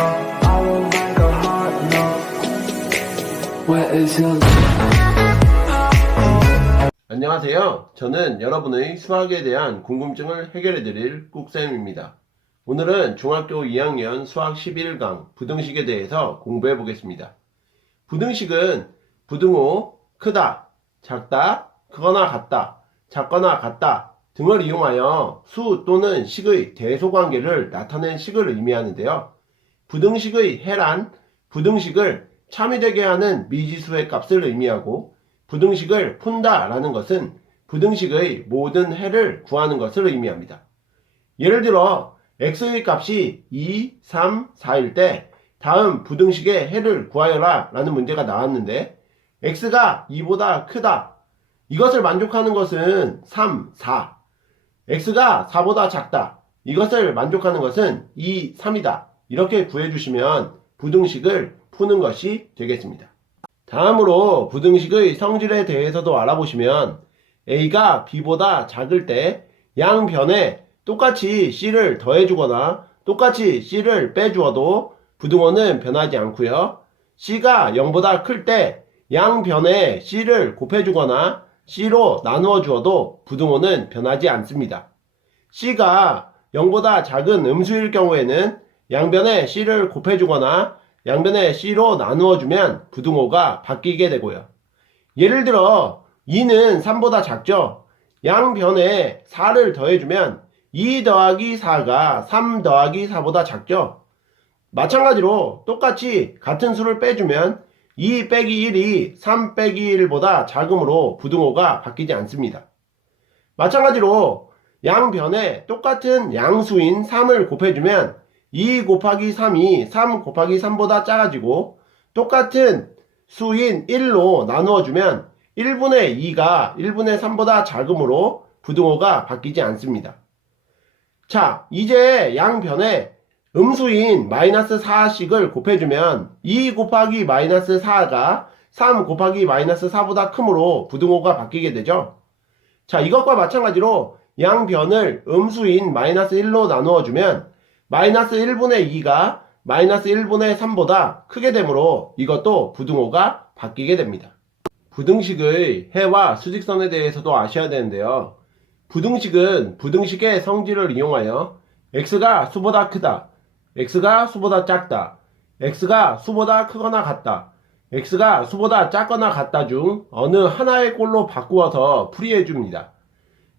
I will make a hot note. Where is your 안녕하세요. 저는 여러분의 수학에 대한 궁금증을 해결해드릴 꾹쌤입니다. 오늘은 중학교 2학년 수학 11강 부등식에 대해서 공부해 보겠습니다. 부등식은 부등호, 크다, 작다, 크거나 같다, 작거나 같다 등을 이용하여 수 또는 식의 대소관계를 나타낸 식을 의미하는데요. 부등식의 해란, 부등식을 참이되게 하는 미지수의 값을 의미하고 부등식을 푼다 라는 것은 부등식의 모든 해를 구하는 것을 의미합니다. 예를 들어 x의 값이 2, 3, 4일 때 다음 부등식의 해를 구하여라 라는 문제가 나왔는데 x가 2보다 크다. 이것을 만족하는 것은 3, 4. x가 4보다 작다. 이것을 만족하는 것은 2, 3이다. 이렇게 구해주시면 부등식을 푸는 것이 되겠습니다. 다음으로 부등식의 성질에 대해서도 알아보시면 a가 b보다 작을 때 양변에 똑같이 c를 더해주거나 똑같이 c를 빼주어도 부등호는 변하지 않고요. c가 0보다 클 때 양변에 c를 곱해주거나 c로 나누어 주어도 부등호는 변하지 않습니다. c가 0보다 작은 음수일 경우에는 양변에 c를 곱해주거나 양변에 c로 나누어주면 부등호가 바뀌게 되고요. 예를 들어 2는 3보다 작죠. 양변에 4를 더해주면 2 더하기 4가 3 더하기 4보다 작죠. 마찬가지로 똑같이 같은 수를 빼주면 2 빼기 1이 3 빼기 1보다 작으므로 부등호가 바뀌지 않습니다. 마찬가지로 양변에 똑같은 양수인 3을 곱해주면 2 곱하기 3이 3 곱하기 3보다 작아지고 똑같은 수인 1로 나누어주면 1분의 2가 1분의 3보다 작으므로 부등호가 바뀌지 않습니다. 자, 이제 양변에 음수인 마이너스 4씩을 곱해주면 2 곱하기 마이너스 4가 3 곱하기 마이너스 4보다 크므로 부등호가 바뀌게 되죠. 자, 이것과 마찬가지로 양변을 음수인 마이너스 1로 나누어주면 마이너스 1분의 2가 마이너스 1분의 3보다 크게 되므로 이것도 부등호가 바뀌게 됩니다. 부등식의 해와 수직선에 대해서도 아셔야 되는데요. 부등식은 부등식의 성질을 이용하여 x가 수보다 크다, x가 수보다 작다, x가 수보다 크거나 같다, x가 수보다 작거나 같다 중 어느 하나의 꼴로 바꾸어서 풀이해 줍니다.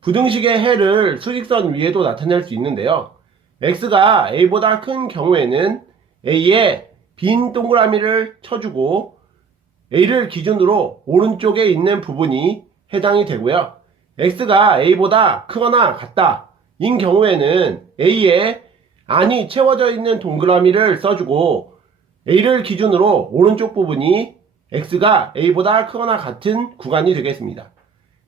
부등식의 해를 수직선 위에도 나타낼 수 있는데요. x가 a보다 큰 경우에는 a에 빈 동그라미를 쳐주고 a를 기준으로 오른쪽에 있는 부분이 해당이 되고요. x가 a보다 크거나 같다 인 경우에는 a에 안이 채워져 있는 동그라미를 써주고 a를 기준으로 오른쪽 부분이 x가 a보다 크거나 같은 구간이 되겠습니다.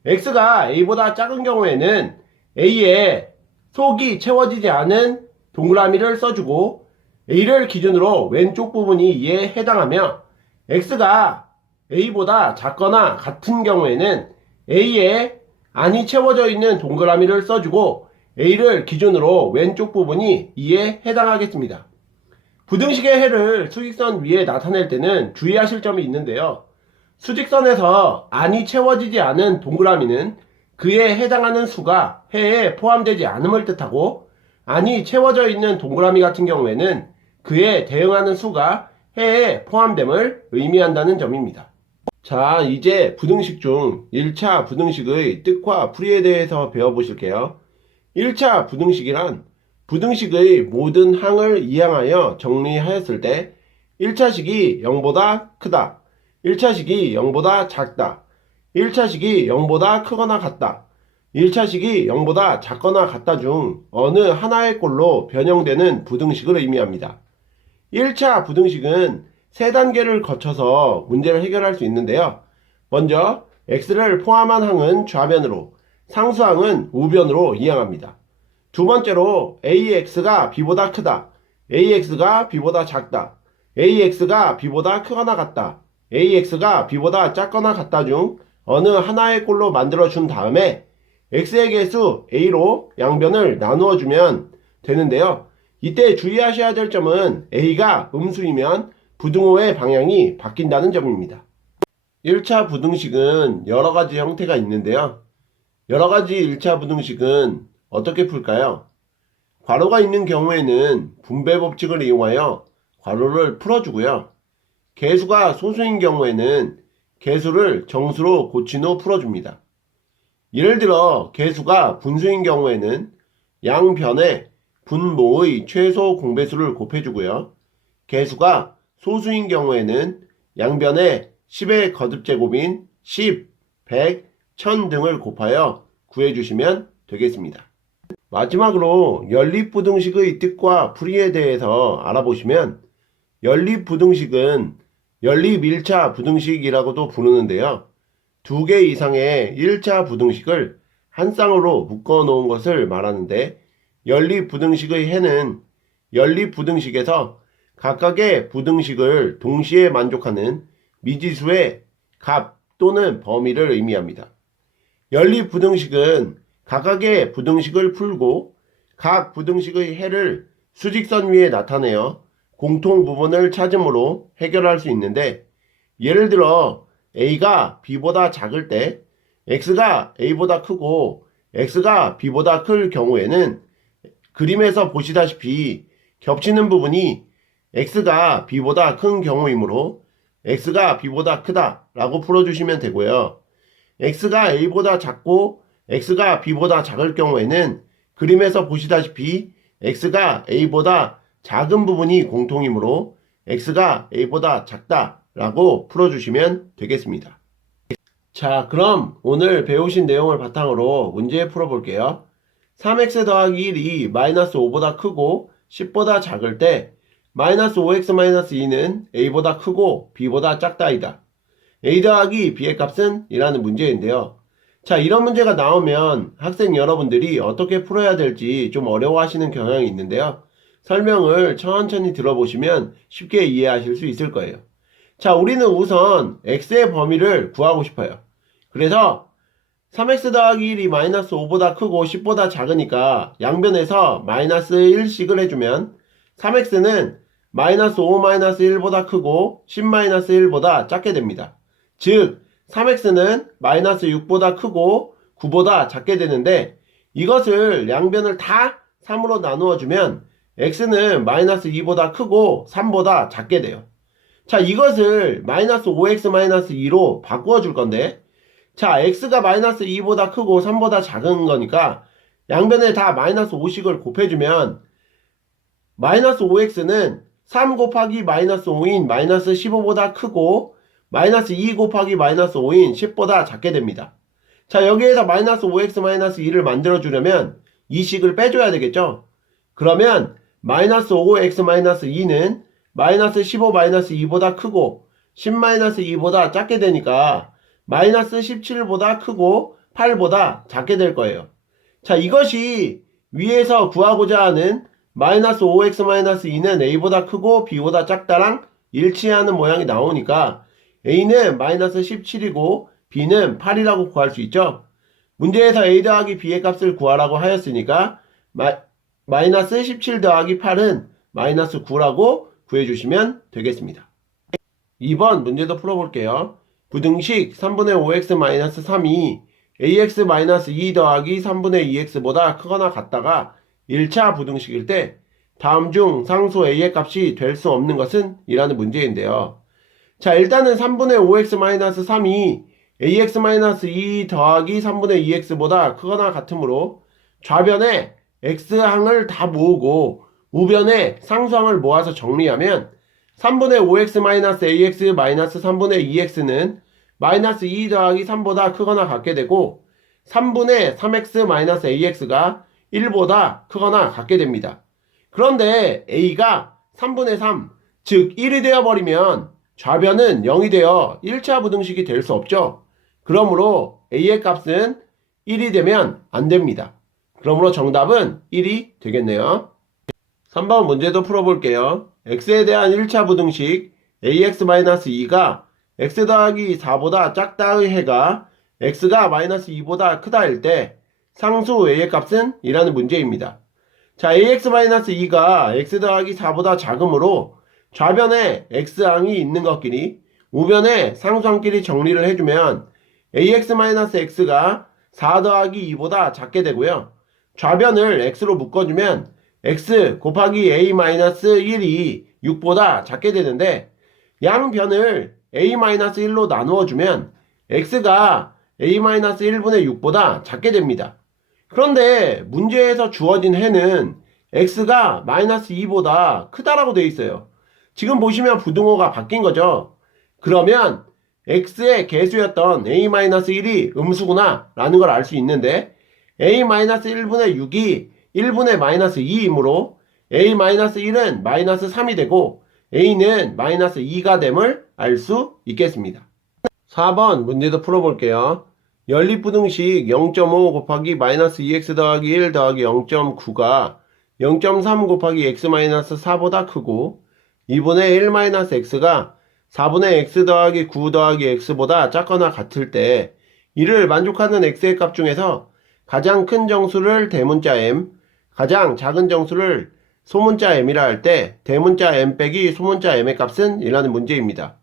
x가 a보다 작은 경우에는 a에 속이 채워지지 않은 동그라미를 써주고 a를 기준으로 왼쪽 부분이 이에 해당하며 x가 a보다 작거나 같은 경우에는 a에 안이 채워져 있는 동그라미를 써주고 a를 기준으로 왼쪽 부분이 이에 해당하겠습니다. 부등식의 해를 수직선 위에 나타낼 때는 주의하실 점이 있는데요. 수직선에서 안이 채워지지 않은 동그라미는 그에 해당하는 수가 해에 포함되지 않음을 뜻하고 안이 채워져 있는 동그라미 같은 경우에는 그에 대응하는 수가 해에 포함됨을 의미한다는 점입니다. 자, 이제 부등식 중 1차 부등식의 뜻과 풀이에 대해서 배워보실게요. 1차 부등식이란 부등식의 모든 항을 이항하여 정리하였을 때 1차식이 0보다 크다, 1차식이 0보다 작다, 1차식이 0보다 크거나 같다, 1차식이 0보다 작거나 같다 중 어느 하나의 꼴로 변형되는 부등식을 의미합니다. 1차 부등식은 3단계를 거쳐서 문제를 해결할 수 있는데요. 먼저 x를 포함한 항은 좌변으로, 상수항은 우변으로 이항합니다. 두 번째로 ax가 b보다 크다, ax가 b보다 작다, ax가 b보다 크거나 같다, ax가 b보다 작거나 같다 중 어느 하나의 꼴로 만들어 준 다음에 x의 개수 a로 양변을 나누어 주면 되는데요. 이때 주의하셔야 될 점은 A가 음수이면 부등호의 방향이 바뀐다는 점입니다. 1차 부등식은 여러가지 형태가 있는데요. 여러가지 1차 부등식은 어떻게 풀까요? 괄호가 있는 경우에는 분배 법칙을 이용하여 괄호를 풀어주고요. 개수가 소수인 경우에는 개수를 정수로 고친 후 풀어줍니다. 예를 들어 개수가 분수인 경우에는 양변에 분모의 최소 공배수를 곱해주고요. 개수가 소수인 경우에는 양변에 10의 거듭제곱인 10, 100, 1000 등을 곱하여 구해주시면 되겠습니다. 마지막으로 연립부등식의 뜻과 풀이에 대해서 알아보시면 연립부등식은 연립 1차 부등식이라고도 부르는데요. 2개 이상의 1차 부등식을 한 쌍으로 묶어 놓은 것을 말하는데 연립부등식의 해는 연립부등식에서 각각의 부등식을 동시에 만족하는 미지수의 값 또는 범위를 의미합니다. 연립부등식은 각각의 부등식을 풀고 각 부등식의 해를 수직선 위에 나타내어 공통부분을 찾음으로 해결할 수 있는데 예를 들어 A가 B보다 작을 때 X가 A보다 크고 X가 B보다 클 경우에는 그림에서 보시다시피 겹치는 부분이 X가 B보다 큰 경우이므로 X가 B보다 크다 라고 풀어주시면 되고요. X가 A보다 작고 X가 B보다 작을 경우에는 그림에서 보시다시피 X가 A보다 작은 부분이 공통이므로 X가 A보다 작다 라고 풀어주시면 되겠습니다. 자, 그럼 오늘 배우신 내용을 바탕으로 문제 풀어볼게요. 3x 더하기 1이 마이너스 5보다 크고 10보다 작을 때 마이너스 5x-2는 a보다 크고 b보다 작다이다. a 더하기 b의 값은? 이라는 문제인데요. 자, 이런 문제가 나오면 학생 여러분들이 어떻게 풀어야 될지 좀 어려워하시는 경향이 있는데요. 설명을 천천히 들어보시면 쉽게 이해하실 수 있을 거예요. 자, 우리는 우선 x의 범위를 구하고 싶어요. 그래서 3x 더하기 1이 마이너스 5보다 크고 10보다 작으니까 양변에서 마이너스 1씩을 해주면 3x는 마이너스 5 마이너스 1보다 크고 10 마이너스 1보다 작게 됩니다. 즉 3x는 마이너스 6보다 크고 9보다 작게 되는데 이것을 양변을 다 3으로 나누어 주면 x는 마이너스 2보다 크고 3보다 작게 돼요. 자, 이것을 마이너스 5x 마이너스 2로 바꾸어 줄 건데 자, x가 마이너스 2보다 크고 3보다 작은 거니까 양변에 다 마이너스 5씩을 곱해주면 마이너스 5x는 3 곱하기 마이너스 5인 마이너스 15보다 크고 마이너스 2 곱하기 마이너스 5인 10보다 작게 됩니다. 자, 여기에서 마이너스 5x 마이너스 2를 만들어주려면 이 식을 빼줘야 되겠죠? 그러면 마이너스 5x 마이너스 2는 마이너스 15 마이너스 2보다 크고 10 마이너스 2보다 작게 되니까 마이너스 17보다 크고 8보다 작게 될 거예요. 자, 이것이 위에서 구하고자 하는 마이너스 5x 마이너스 2는 a보다 크고 b보다 작다랑 일치하는 모양이 나오니까 a는 마이너스 17이고 b는 8이라고 구할 수 있죠. 문제에서 a 더하기 b의 값을 구하라고 하였으니까 마이너스 17 더하기 8은 마이너스 9라고 구해주시면 되겠습니다. 2번 문제도 풀어볼게요. 부등식 3분의 5x-3이 ax-2 더하기 3분의 2x보다 크거나 같다가 1차 부등식일 때 다음 중 상수 a의 값이 될 수 없는 것은? 이라는 문제인데요. 자, 일단은 3분의 5x-3이 ax-2 더하기 3분의 2x보다 크거나 같으므로 좌변에 x항을 다 모으고 우변에 상수항을 모아서 정리하면 3분의 5x-ax 마이너스 3분의 2x는 마이너스 2 더하기 3보다 크거나 같게 되고 3분의 3x-ax가 1보다 크거나 같게 됩니다. 그런데 a가 3분의 3, 즉 1이 되어버리면 좌변은 0이 되어 1차 부등식이 될 수 없죠. 그러므로 a의 값은 1이 되면 안 됩니다. 그러므로 정답은 1이 되겠네요. 3번 문제도 풀어볼게요. x에 대한 1차 부등식 ax-2가 x 더하기 4보다 작다의 해가 x가 마이너스 2보다 크다일 때 상수 a의 값은? 이라는 문제입니다. 자, ax-2가 x 더하기 4보다 작으므로 좌변에 x항이 있는 것끼리 우변에 상수항끼리 정리를 해주면 ax-x가 4 더하기 2보다 작게 되고요. 좌변을 x로 묶어주면 x 곱하기 a-1이 6보다 작게 되는데 양변을 a-1로 나누어주면 x가 a-1분의 6보다 작게 됩니다. 그런데 문제에서 주어진 해는 x가 마이너스 2보다 크다라고 되어 있어요. 지금 보시면 부등호가 바뀐 거죠. 그러면 x의 개수였던 a-1이 음수구나 라는 걸 알 수 있는데 a-1분의 6이 1분의 마이너스 2이므로 a-1은 마이너스 3이 되고 a는 마이너스 2가 됨을 알 수 있겠습니다. 4번 문제도 풀어볼게요. 연립부등식 0.5 곱하기 마이너스 2x 더하기 1 더하기 0.9가 0.3 곱하기 x-4보다 크고 2분의 1 마이너스 x가 4분의 x 더하기 9 더하기 x보다 작거나 같을 때 이를 만족하는 x의 값 중에서 가장 큰 정수를 대문자 m, 가장 작은 정수를 소문자 m이라 할 때 대문자 m 빼기 소문자 m의 값은 이라는 문제입니다.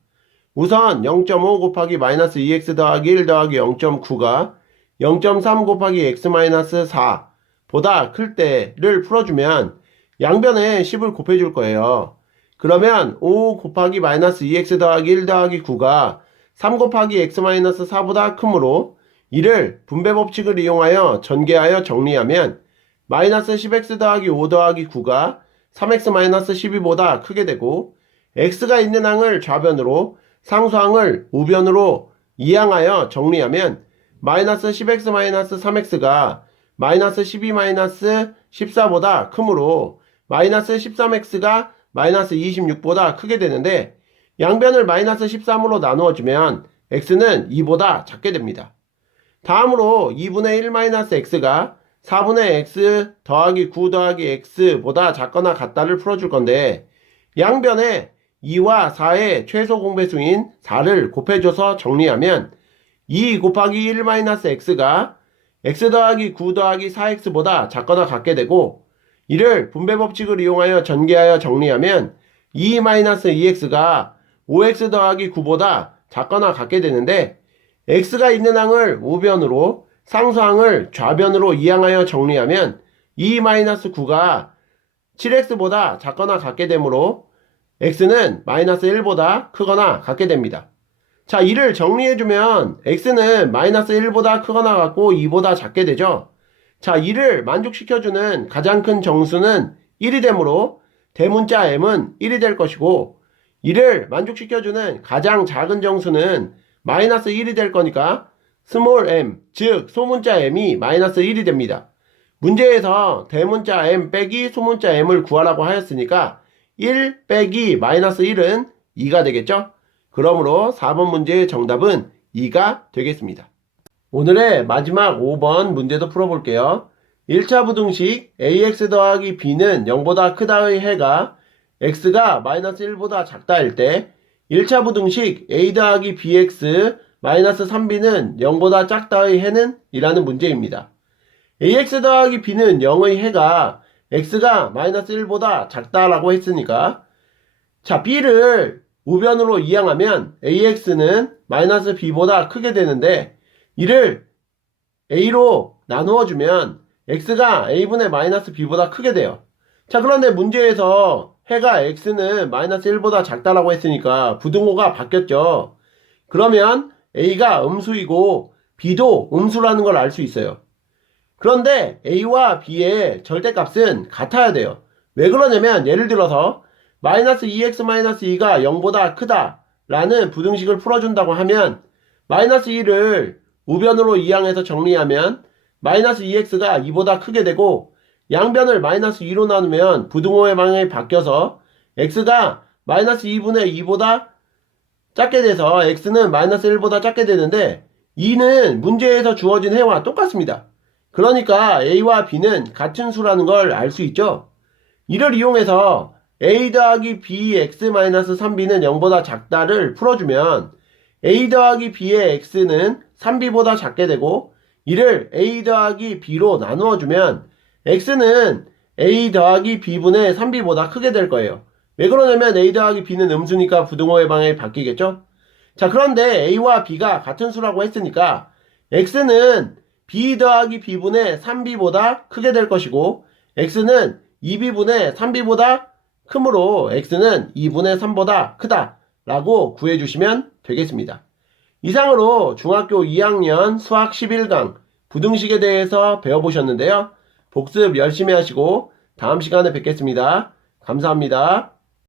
우선 0.5 곱하기 마이너스 2x 더하기 1 더하기 0.9가 0.3 곱하기 x-4 보다 클 때를 풀어주면 양변에 10을 곱해줄 거예요. 그러면 5 곱하기 마이너스 2x 더하기 1 더하기 9가 3 곱하기 x-4보다 크므로 이를 분배 법칙을 이용하여 전개하여 정리하면 마이너스 10x 더하기 5 더하기 9가 3x-12보다 크게 되고 x가 있는 항을 좌변으로 상수항을 우변으로 이항하여 정리하면 마이너스 10x-3x가 마이너스 12-14보다 크므로 마이너스 13x가 마이너스 26보다 크게 되는데 양변을 마이너스 13으로 나누어주면 x는 2보다 작게 됩니다. 다음으로 2분의 1 마이너스 x가 4분의 x 더하기 9 더하기 x보다 작거나 같다를 풀어줄 건데 양변에 2와 4의 최소 공배수인 4를 곱해줘서 정리하면 2 곱하기 1 마이너스 x가 x 더하기 9 더하기 4x보다 작거나 같게 되고 이를 분배 법칙을 이용하여 전개하여 정리하면 2 마이너스 2x가 5x 더하기 9보다 작거나 같게 되는데 x가 있는 항을 우변으로 상수항을 좌변으로 이항하여 정리하면 2 마이너스 9가 7x보다 작거나 같게 되므로 x는 마이너스 1보다 크거나 같게 됩니다. 자, 이를 정리해주면 x는 마이너스 1보다 크거나 같고 2보다 작게 되죠. 자, 이를 만족시켜주는 가장 큰 정수는 1이 되므로 대문자 m은 1이 될 것이고 이를 만족시켜주는 가장 작은 정수는 마이너스 1이 될 거니까 스몰 m, 즉 소문자 m이 마이너스 1이 됩니다. 문제에서 대문자 m 빼기 소문자 m을 구하라고 하였으니까 1 빼기 마이너스 1은 2가 되겠죠? 그러므로 4번 문제의 정답은 2가 되겠습니다. 오늘의 마지막 5번 문제도 풀어볼게요. 1차 부등식 ax 더하기 b는 0보다 크다의 해가 x가 마이너스 1보다 작다일 때 1차 부등식 a 더하기 bx 마이너스 3b는 0보다 작다의 해는 이라는 문제입니다. ax 더하기 b는 0의 해가 x가 마이너스 1보다 작다라고 했으니까 자, b를 우변으로 이항하면 ax는 마이너스 b보다 크게 되는데 이를 a로 나누어주면 x가 a분의 마이너스 b보다 크게 돼요. 자, 그런데 문제에서 해가 x는 마이너스 1보다 작다라고 했으니까 부등호가 바뀌었죠. 그러면 a가 음수이고 b도 음수라는 걸 알 수 있어요. 그런데 a와 b의 절대값은 같아야 돼요. 왜 그러냐면 예를 들어서 마이너스 2x-2가 0보다 크다 라는 부등식을 풀어준다고 하면 마이너스 2를 우변으로 이항해서 정리하면 마이너스 2x가 2보다 크게 되고 양변을 마이너스 2로 나누면 부등호의 방향이 바뀌어서 x가 마이너스 2분의 2보다 작게 돼서 x는 마이너스 1보다 작게 되는데 2는 문제에서 주어진 해와 똑같습니다. 그러니까 a와 b는 같은 수라는 걸 알 수 있죠. 이를 이용해서 a 더하기 bx-3b는 0보다 작다를 풀어주면 a 더하기 b의 x는 3b보다 작게 되고 이를 a 더하기 b로 나누어주면 x는 a 더하기 b분의 3b보다 크게 될 거예요. 왜 그러냐면 a 더하기 b는 음수니까 부등호의 방향이 바뀌겠죠? 자, 그런데 a와 b가 같은 수라고 했으니까 x는 b 더하기 b분의 3b보다 크게 될 것이고 x는 2b분의 3b보다 크므로 x는 2분의 3보다 크다 라고 구해주시면 되겠습니다. 이상으로 중학교 2학년 수학 11강 부등식에 대해서 배워보셨는데요. 복습 열심히 하시고 다음 시간에 뵙겠습니다. 감사합니다.